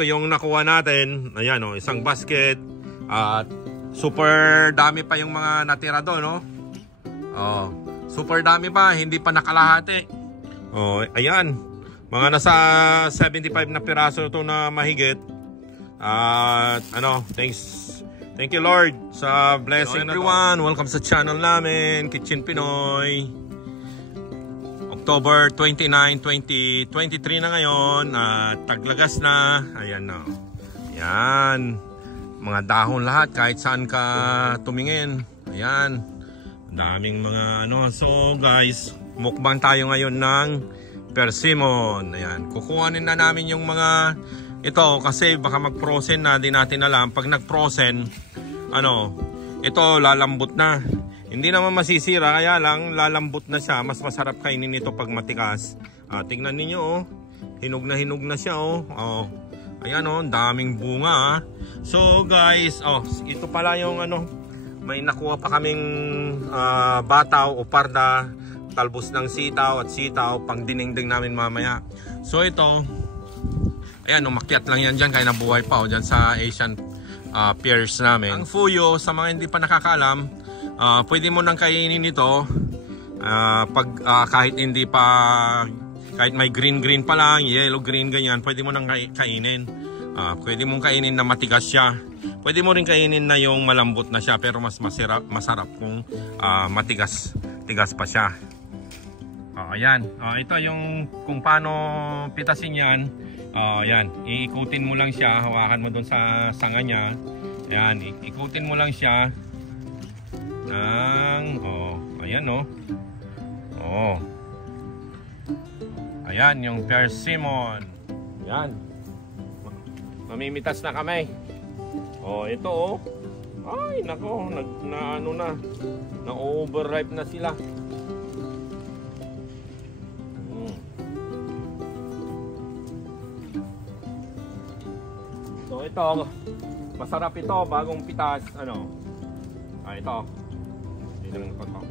ito yung nakuha natin. Ayan o, isang basket. At super dami pa yung mga natira doon, no? Oh, super dami pa, hindi pa nakalahati. Oh, ayan. Mga nasa 75 na piraso ito na mahigit. At thank you Lord sa blessing. Hello everyone, welcome sa channel namin, Kitchen Pinoy. October 29, 2023 na ngayon. Taglagas na. Ayan na. Ayan. Mga dahon lahat kahit saan ka tumingin. Ayan. Daming mga So guys, mukbang tayo ngayon ng persimmon. Ayan. Kukuhanin na namin yung mga ito kasi baka mag-frozen na, di natin alam. Pag nag-frozen, ito lalambot na. Hindi naman masisira, kaya lang lalambot na siya. Mas masarap kainin ito pag matikas. Tingnan ninyo, oh. Hinog na siya, oh. Ayan, oh, daming bunga. So guys, ito pala yung may nakuha pa kaming bataw o parda, talbos ng sitaw at sitaw, pang dinengdeng namin mamaya. So ito, ayan, umakyat lang yan dyan, kaya nabuhay pa dyan sa Asian pears namin. Ang fuyo, sa mga hindi pa nakakaalam, pwede mo nang kainin ito kahit hindi pa, kahit may green pa lang, yellow green ganyan, pwede mo nang kainin. Pwede mong kainin na matigas siya. Pwede mo rin kainin na yung malambot na siya, pero mas masarap kung matigas pa siya. Ayan, ito yung kung paano pitasin yan. Ayan, iikutin mo lang siya, hawakan mo doon sa sanga niya. Ayan, ikutin mo lang siya ng ayan, ayan yung persimmon. Ayan, mamimitas na kami. Ito ay nako, na overripe na sila. So ito, masarap ito bagong pitas. Ito. Tingnan ko to.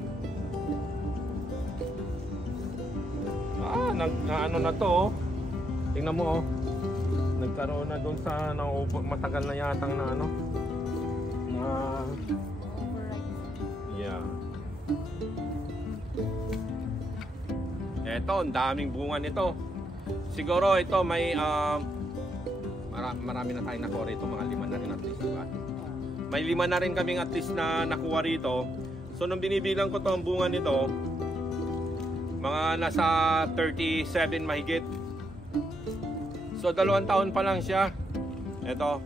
Na to. Tingnan mo, nagkaroon na doon sa matagal na yatang yeah. Ito, ang daming bunga nito. Siguro ito may marami na tayong nakuha rito, mga 5 na rin at least, diba? May 5 na rin kaming at least na nakuha rito. So nung binibilang ko to, ang bunga nito, mga nasa 37 mahigit. So 2 taon pa lang siya. Ito.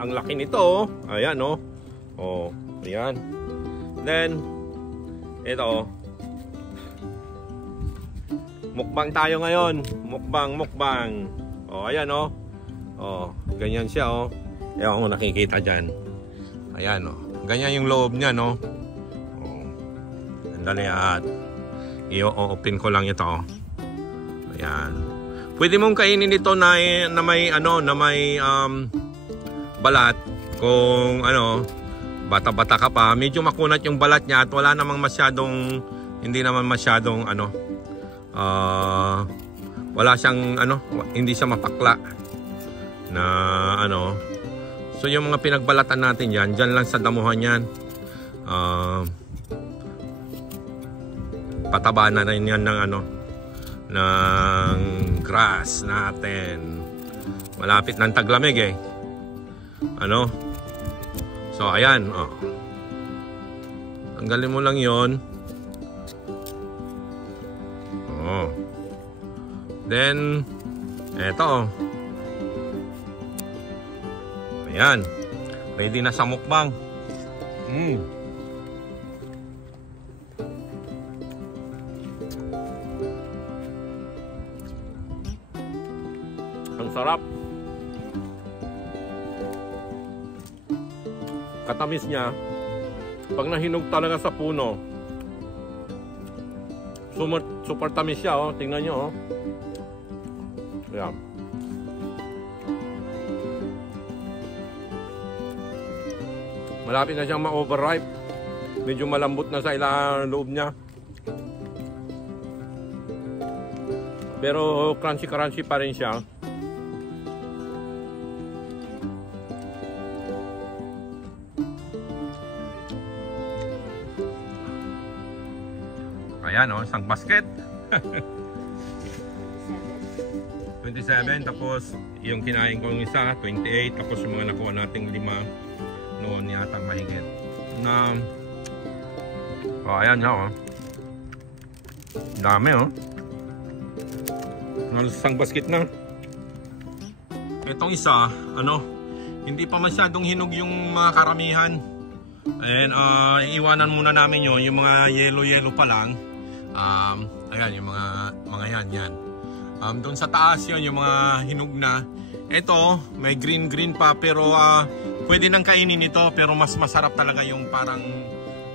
Ang laki nito. Ayan, ayan. Then ito, mukbang tayo ngayon. Mukbang. Ayan, ganyan siya, Ewan ko nakikita dyan. Ayan, ganyan yung loob niya, Andali at i-open ko lang ito, Ayan. Pwede mong kainin ito na may balat kung bata-bata ka pa, medyo makunat yung balat niya at wala namang masyadong, hindi naman masyadong wala siyang hindi siya mapakla na so yung mga pinagbalatan natin dyan lang sa damuhan yan. Pataba na rin yan ng ng grass natin. Malapit ng taglamig so ayan, tanggalin mo lang yon. Then eto, ayan, ready na sa mukbang. Ang sarap. Katamis niya. Pag nahinog talaga sa puno, super tamis siya, tingnan nyo, Ayan. Malapit na siyang ma-overripe. Medyo malambot na sa loob niya. Pero crunchy pa rin siya. Ayan o, isang basket. 27, tapos yung kinain ko yung isa, 28, tapos yung mga nakuha nating 5 noon yata mahigit. Na, ayan nga o. Dami o. Isang basket na. Itong isa, hindi pa masyadong hinog yung mga karamihan. And iiwanan muna namin yun, yung mga yellow pa lang. Ayan, yung mga yan. Doon sa taas yun, yung mga hinog na. Ito, may green pa, pero pwede nang kainin ito, pero mas masarap talaga yung parang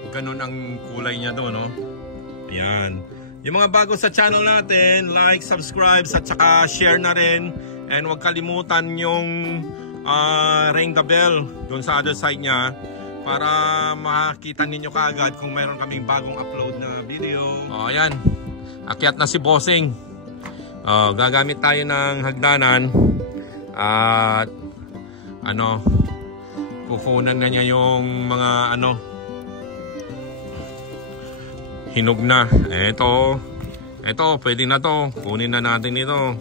ganun ang kulay niya doon, no? Ayan. Yung mga bago sa channel natin, like, subscribe, at saka share na rin. And huwag kalimutan yung ring the bell doon sa other side niya para makakita ninyo kaagad kung mayroon kaming bagong upload na video. Ayan. Akyat na si Bossing. Gagamit tayo ng hagdanan at kukunan na niya yung mga hinog na. Ito, pwede na to. Kunin na natin ito.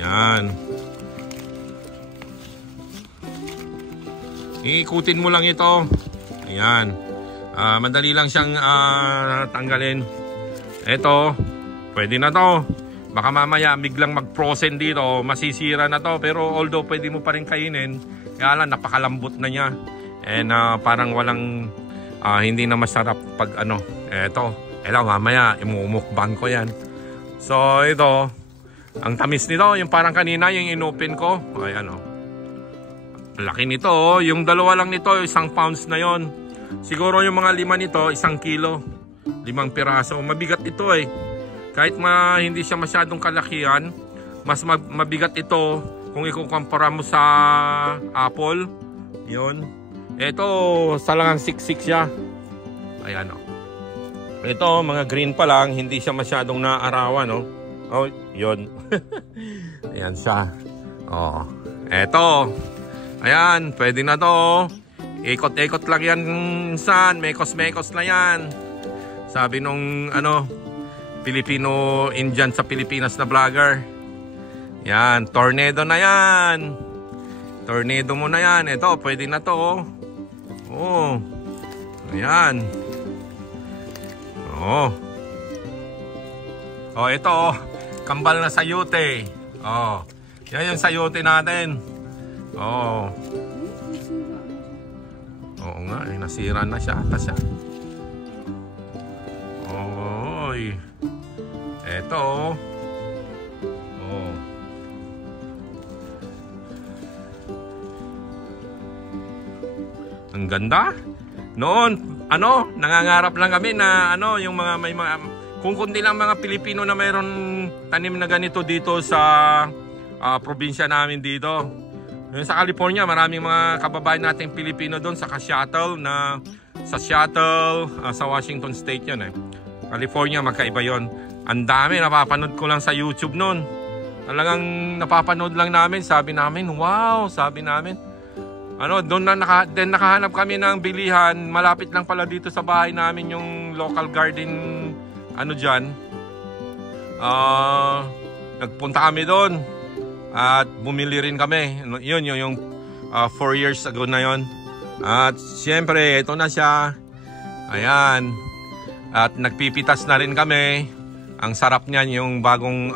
Yan. Ikutin mo lang ito. Ayan. Madali lang siyang tanggalin. Ito, pwede na to. Baka mamaya biglang mag-frozen dito, masisira na to. Pero although pwede mo pa rin kainin, kaya lang napakalambot na niya. And parang walang, hindi na masarap pag eto. Mamaya imumukbang ko yan. So ito, ang tamis nito, yung parang kanina yung inopen ko. Ayan o. Laki nito, yung dalawa lang nito, 1 pounds na yon. Siguro yung mga 5 nito, 1 kilo. 5 piraso. Mabigat ito eh. Kahit hindi siya masyadong kalakihan, mas mabigat ito kung ikukumpara mo sa apple. Yun. Ito, salagang 6'6" siya. Ayan o. Ito, mga green pa lang, hindi siya masyadong naarawan, no? Oh, yun. Ayan siya. Oh. Ito. Ayan, pwede na to. Ikot-ikot lang yan, san. Mekos-mekos na yan. Sabi nung, Filipino-Indian sa Pilipinas na vlogger. Yan, tornado na yan. Tornado mo na yan. Ito, pwede na to. Oh. Ayan. Oh. Oh, ito oh. Kambal na sayote. Oh. Yan yung sayote natin. Oh. Oo nga, nasira na siya. Ata siya. Oy. Ito oh. Oh. Ang ganda. Noon, nangangarap lang kami na yung mga may mga kung kundi lang mga Pilipino na mayroon tanim na ganito dito sa probinsya namin dito. Sa California, maraming mga kababayan nating Pilipino doon sa Seattle sa Washington State 'yan eh. California, magkaiba 'yon. Ang dami napapanood ko lang sa YouTube noon. Talagang napapanood lang namin, sabi namin, wow, sabi namin. Doon na nakahanap kami ng bilihan. Malapit lang pala dito sa bahay namin yung local garden diyan. Nagpunta kami doon at bumili rin kami. Yun yung 4 years ago na yon. At siyempre, ito na siya. Ayan. At nagpipitas na rin kami. Ang sarap niyan yung bagong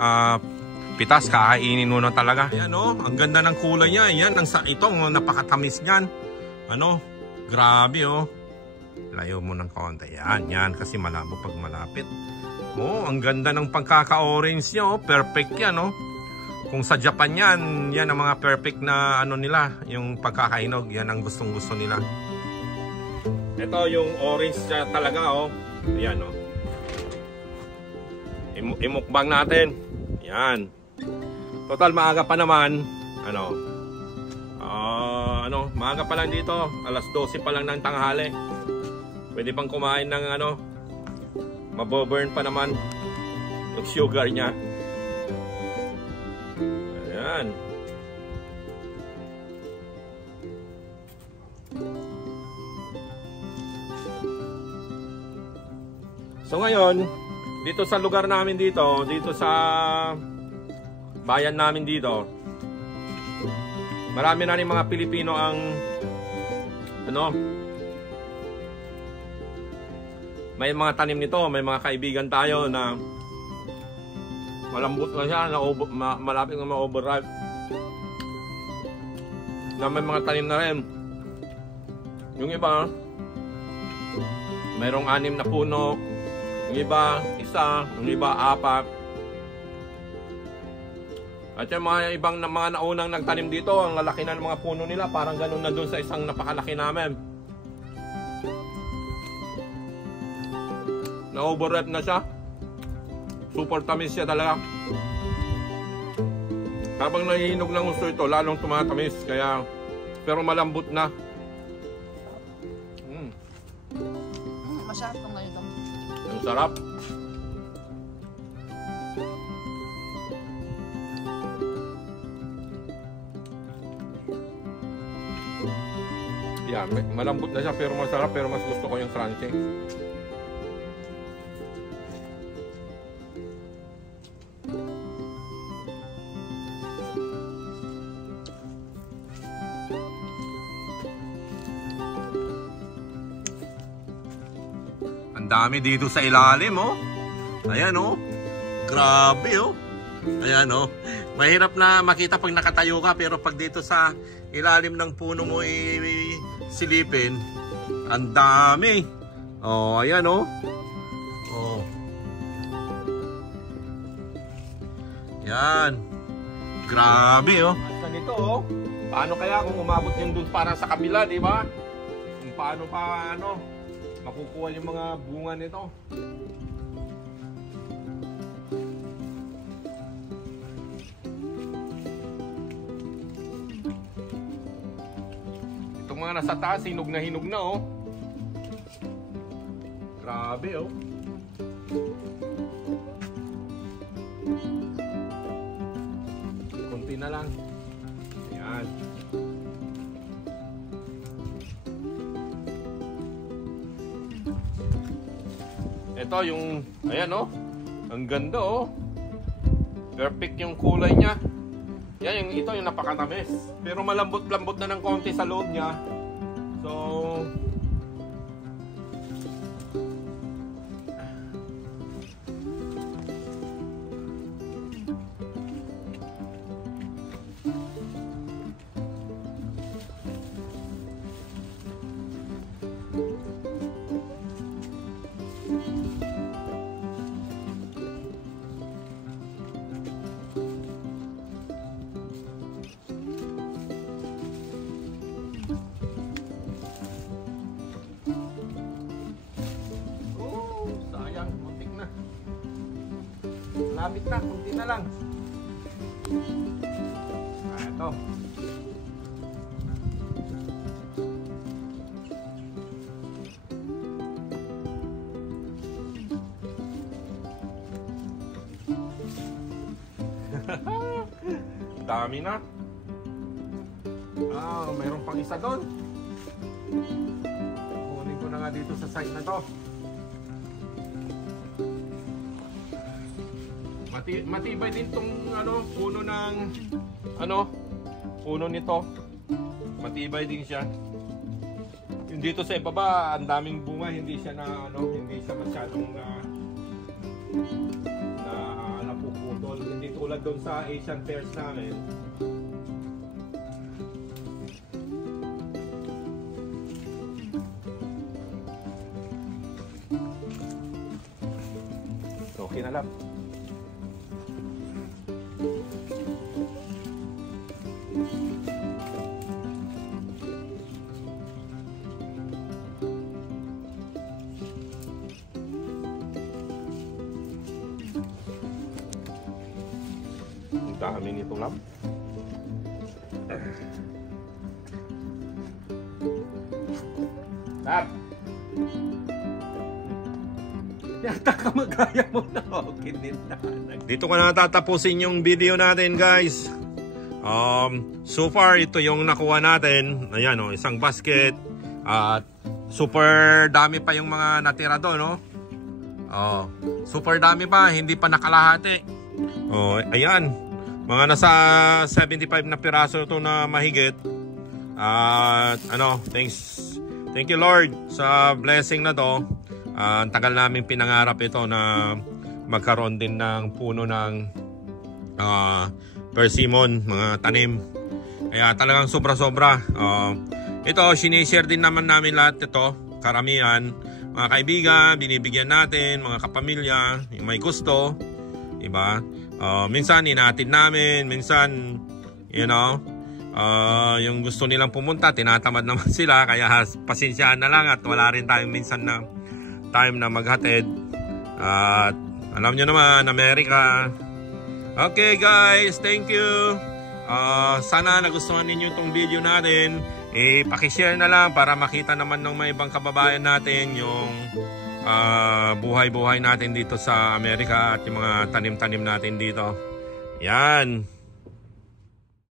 pitas, kakainin mo na talaga. Ayan ang ganda ng kulay niya. Ayan, ito, napakatamis niyan. Grabe Layo mo ng konti. Yan, kasi malabo pag malapit. Ang ganda ng pagkaka-orange niya. Perfect yan Kung sa Japan yan ang mga perfect na nila. Yung pagkakainog, yan ang gustong-gusto nila. Ito yung orange niya talaga Ayan imukbang natin. Yan. Total maaga pa naman. Maaga pa lang dito. Alas 12 pa lang ng tanghali. Pwede pang kumain ng ano, maboburn pa naman yung sugar niya. Ayan. So ngayon, dito sa lugar namin dito sa bayan namin dito, marami na rin mga Pilipino ang ano, may mga tanim nito, may mga kaibigan tayo na malambot na siya, malapit na ma-overripe, na may mga tanim na rin. Yung iba mayroong 6 na puno, yung iba 1, yung iba 4. At yung mga ibang mga naunang nagtanim dito, ang lalaki na ng mga puno nila, parang ganun na doon sa isang napakalaki namin. Na-overripe na siya. Super tamis siya talaga. Habang nahihinog ng gusto ito, lalong tumatamis. Kaya, pero malambot na. Masarap itong ganito. Ang sarap. Yeah, malambot na siya pero masarap, pero mas gusto ko yung crunchy. Ang dami dito sa ilalim, oh. Ayan, oh. Grabe, oh. Ayan, oh. Mahirap na makita pag nakatayo ka, pero pag dito sa ilalim ng puno mo silipin, ang dami. Oh, ayan, oh. Oh. Yan. Grabe, oh. Saan ito, oh? Paano kaya kung umabot yung dun para sa kabila, di ba? Kung paano pa, ano, makukuha yung mga bunga nito. Itong mga nasa taas, hinog na, oh. Grabe, oh. Kunti na lang. Ayan. Ito yung, ayan, oh. Ang ganda, oh. Perfect yung kulay niya. Yan, yung ito yung napakatamis. Pero malambot-lambot na ng konti sa loob niya. So, lapit na, kunti na lang. Ito. Dami na. Mayroon pang isa doon. Kunin ko na nga dito sa site na to. Matibay din tong ano, puno ng ano, puno nito. Matibay din siya. Yung dito sa ibaba, ang daming bunga, hindi siya na ano, hindi siya masyadong na napuputol. Hindi tulad doon sa Asian pears namin. Okay na lang. Ang dami nito lang. Tap! Yata ka magaya mo na. Okay din na. Dito ko na tatapusin yung video natin, guys. So far, ito yung nakuha natin. Ayan, oh, isang basket. At super dami pa yung mga natira doon, no? Oh, super dami pa, hindi pa nakalahati. Oh, ayan. Mga nasa 75 na piraso ito na mahigit. At thank you Lord sa blessing na to. Ang tagal namin pinangarap ito na magkaroon din ng puno ng persimmon, mga tanim. Kaya talagang sobra-sobra. Ito, sinishare din naman namin lahat ito, karamihan. Mga kaibigan, binibigyan natin, mga kapamilya, yung may gusto, diba? Minsan inatid namin, minsan, yung gusto nilang pumunta, tinatamad naman sila, kaya pasensyaan na lang at wala rin tayong minsan na time na maghatid. At alam nyo naman, Amerika. Okay guys, thank you. Sana nagustuhan ninyo itong video natin. Pakishare na lang para makita naman ng mga ibang kababayan natin yung buhay-buhay natin dito sa Amerika at yung mga tanim-tanim natin dito. Yan.